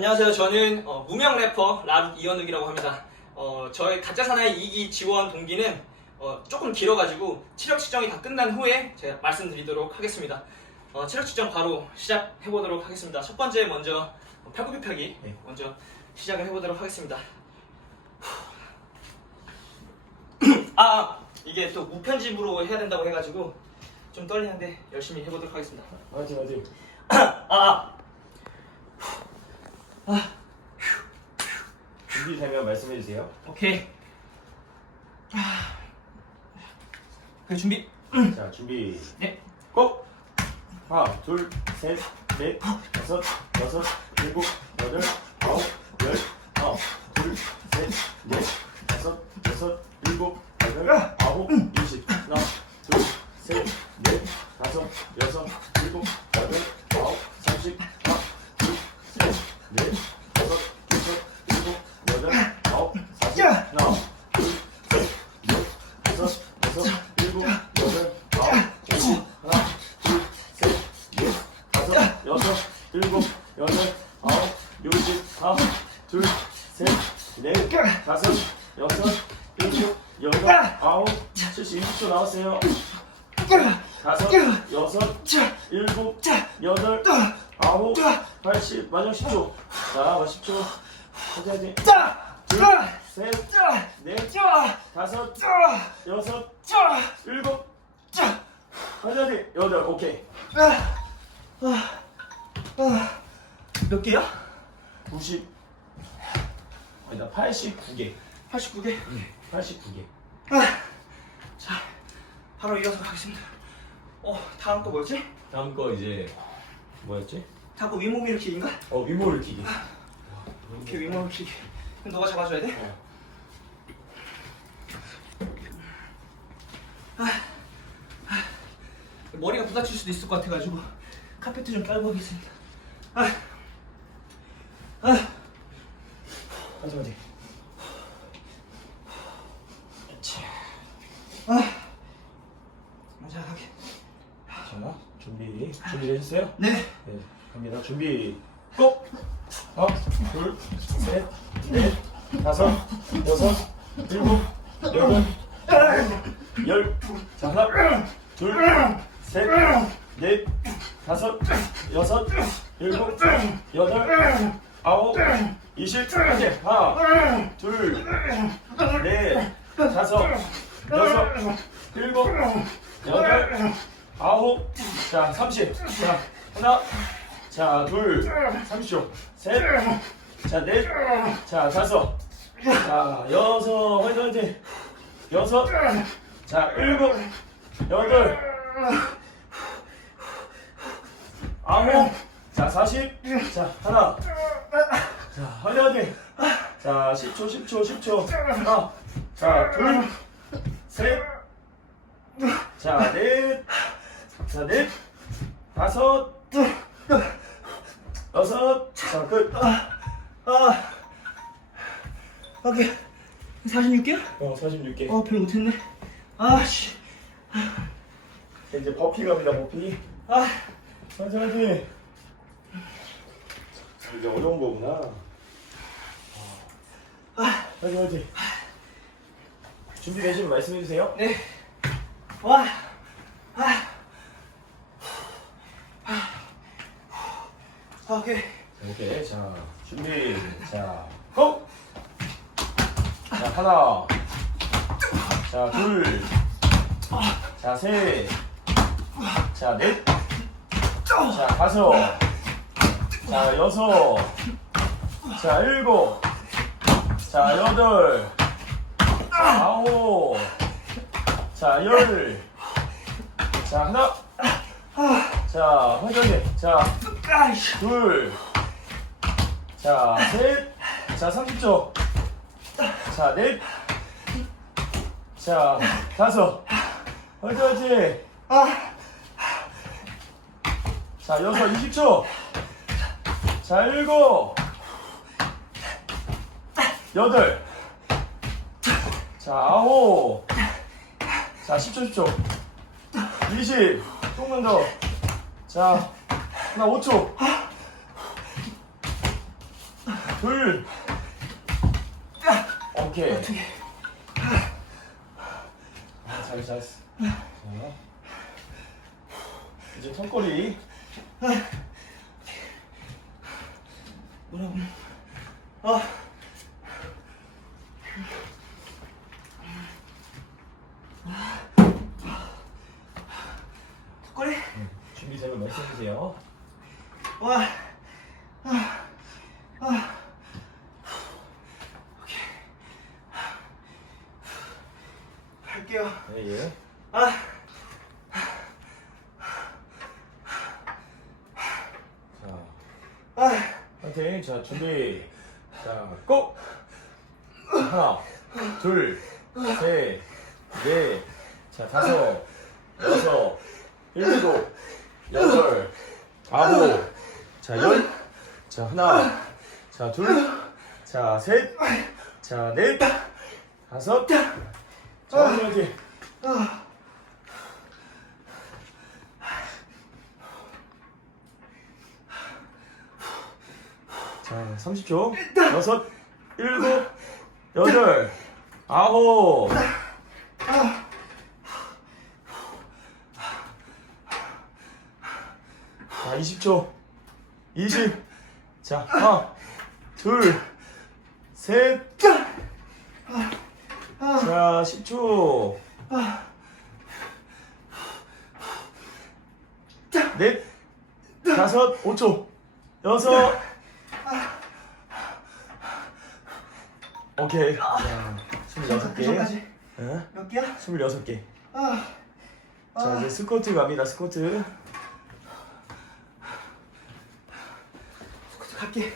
안녕하세요. 저는 무명 래퍼 라룩 이현욱이라고 합니다. 저의 가짜 사나이 2기 지원 동기는 조금 길어가지고 체력 측정이 다 끝난 후에 제가 말씀드리도록 하겠습니다. 체력 측정 바로 시작해보도록 하겠습니다. 첫 번째 먼저 팔굽혀 펴기 먼저 시작을 해보도록 하겠습니다. 이게 또 무편집으로 해야 된다고 해가지고 좀 떨리는데 열심히 해보도록 하겠습니다. 맞지. 준비되면 말씀해주세요. 오케이. 그래, 준비. 자, 준비. 네. 고! 하나, 둘, 셋, 넷, 다섯, 여섯, 일곱, 여덟, 아홉, 열, 하나, 둘, 셋, 넷, 다섯, 여섯, 일곱, 여덟, 아홉, 20. 하나, 둘, 셋, 넷, 다섯, 여섯, 일곱, 여덟, 아홉, 30. 하나, 둘, 셋, 넷, 다섯, 여섯, 일곱, 여덟, 아홉, 40. 하나, 둘, 셋, 넷, 다섯, 여섯, 일곱, 여덟, 아홉, 20. 하나, 둘, 셋, 넷, 다섯, 여섯, 일곱, 여덟, 아홉, 60. 하나, 둘, 셋, 넷, 다섯, 여섯, 일곱, 여덟, 아홉, 70. 20초 나왔어요. 다섯, 여섯, 일곱, 여덟, 아홉, 80. 마지막 10초. 자, 10초. 천천히. 둘, 셋, 넷, 다섯, 여섯, 일곱, 천천히. 여덟. 오케이. 몇 개야? 90. 아니다. 89개. 89개. 89개. 자, 바로 이어서 가겠습니다. 다음 거 뭐였지? 다음 거 이제 뭐였지? 다음 거 위몸 일으키기인가? 위모 일으키기. 오케이, 위몸 일으키기. 그럼 너가 잡아줘야 돼? 머리가 부딪힐 수도 있을 것 같아가지고 카페트 좀 깔고 오겠습니다. 천천히. 자, 가게. 자, 준비되셨어요? 네. 네, 갑니다. 준비. 고! 하나, 둘, 셋, 넷, 다섯, 여섯, 일곱, 여덟, 열. 자, 하나, 둘, 셋, 넷, 다섯, 여섯, 일곱, 여덟, 아홉, 20. 이제 하나, 둘, 넷, 다섯, 여섯, 일곱, 여덟, 아홉. 자, 30. 자, 하나. 자, 둘. 30초. 셋. 자, 넷. 자, 다섯. 자, 여섯. 화이팅. 여섯. 자, 일곱. 여덟. 아홉. 자, 40. 자, 하나. 자, 화이팅. 자, 10초. 하나. 자, 둘. 셋. 자, 넷. 자, 넷. 다섯. 여섯. 자, 끝. 오케이. 46개? 46개. 별로 못했네. 씨. 이제 버피 갑니다, 버피. 천천히. 이게 어려운 거구나. 화이팅. 준비되시면 말씀해주세요. 네. 오케이. 오케이. 자, 준비. 자, 고! 자, 하나. 자, 둘. 자, 셋. 자, 넷. 자, 다섯. 자, 여섯. 자, 일곱. 자, 여덟. 아홉. 자, 열. 자, 하나. 자, 화이팅. 자, 둘. 자, 셋. 자, 30초. 자, 넷. 자, 다섯. 화이팅. 자, 여섯. 20초. 자, 일곱. 여덟. 자, 아홉. 자, 10초. 20. 조금만 더. 자, 하나 5초. 둘. 오케이. 잘했어. 자, 이제 턱걸이. 턱걸이. 준비되면 말씀해주세요. 와. 할게요. 네, 예. 자, 파이팅. 자, 준비. 자, 고! 하나, 둘, 셋, 넷, 자, 다섯, 여섯, 일곱, 여덟, 아홉, 자, 열, 자, 하나, 자, 둘, 자, 셋, 자, 넷, 다섯, 자, 이렇게. 자, 30초. 여섯, 일곱, 여덟, 아홉. 자, 20초. 20. 자, 하나, 둘, 셋. 자, 10초. 넷, 다섯, 5초. 여섯. 오케이. 자, 26개. 저까지 응? 몇 개야? 26개. 자, 이제 스쿼트 갑니다. 스쿼트. 갈게.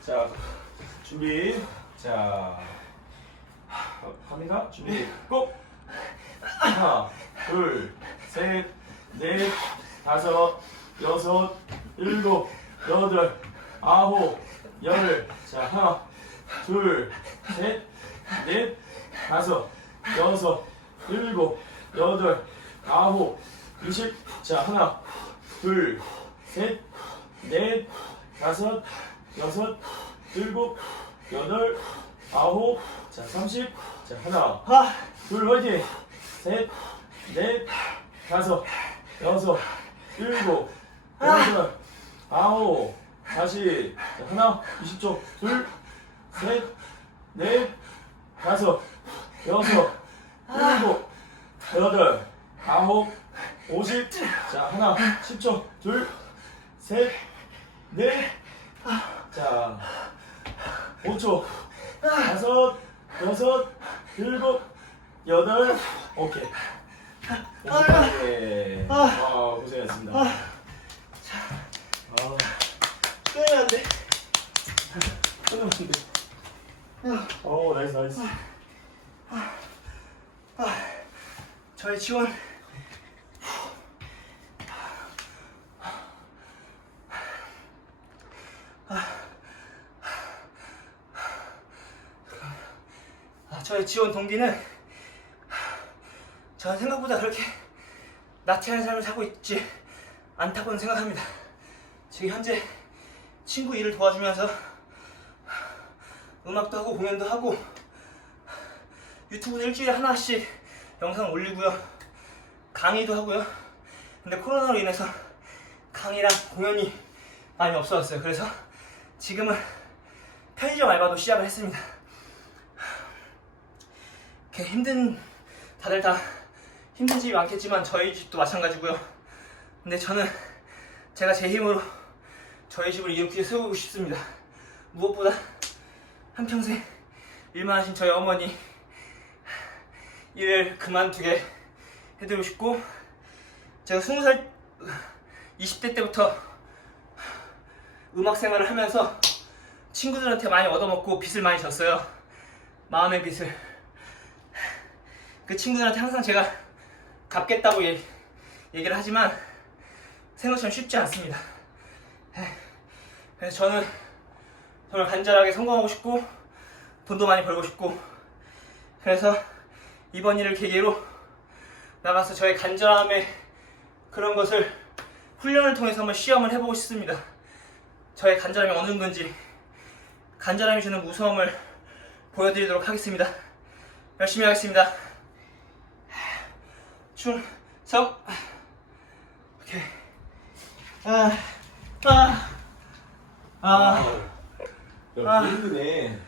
자, 준비. 자, 갑니다. 준비. 고! 하나, 둘, 셋, 넷, 다섯, 여섯, 일곱, 여덟, 아홉, 열. 자, 하나, 둘, 셋, 넷, 다섯, 여섯, 일곱, 여덟, 아홉, 20. 자, 하나, 둘, 셋, 넷, 다섯, 여섯, 일곱, 여덟, 아홉. 자, 30. 자, 하나, 둘, 화이팅. 셋, 넷, 다섯, 여섯, 일곱, 여덟, 아홉. 다시. 자, 하나, 20초. 둘, 셋, 넷, 다섯, 여섯, 일곱, 여덟, 아홉, 50. 자, 하나, 10초. 둘, 셋, 넷, 자, 5초. 다섯, 여섯, 일곱, 여덟. 오케이. 오케이. 와, 고생했습니다. 끊으면 안 돼. 끊으면 안 돼. 오, 나이스, 나이스. 저의 지원. 저의 지원 동기는 저는 생각보다 그렇게 나태한 삶을 살고 있지 않다고는 생각합니다. 지금 현재 친구 일을 도와주면서 음악도 하고 공연도 하고 유튜브도 일주일에 하나씩 영상 올리고요. 강의도 하고요. 근데 코로나로 인해서 강의랑 공연이 많이 없어졌어요. 그래서 지금은 편의점 알바도 시작을 했습니다. 다들 다 힘든 집이 많겠지만 저희 집도 마찬가지고요. 근데 저는 제가 제 힘으로 저희 집을 이렇게 세우고 싶습니다. 무엇보다 한평생 일만 하신 저희 어머니 일을 그만두게 해드리고 싶고, 제가 20살 20대 때부터 음악 생활을 하면서 친구들한테 많이 얻어먹고 빚을 많이 졌어요. 마음의 빚을. 그 친구들한테 항상 제가 갚겠다고 얘기를 하지만 생각처럼 쉽지 않습니다. 그래서 저는 정말 간절하게 성공하고 싶고 돈도 많이 벌고 싶고, 그래서 이번 일을 계기로 나가서 저의 간절함의 그런 것을 훈련을 통해서 한번 시험을 해보고 싶습니다. 저의 간절함이 어느 정도인지 간절함이 주는 무서움을 보여드리도록 하겠습니다. 열심히 하겠습니다. 충성. 오케이. 야, 힘드네.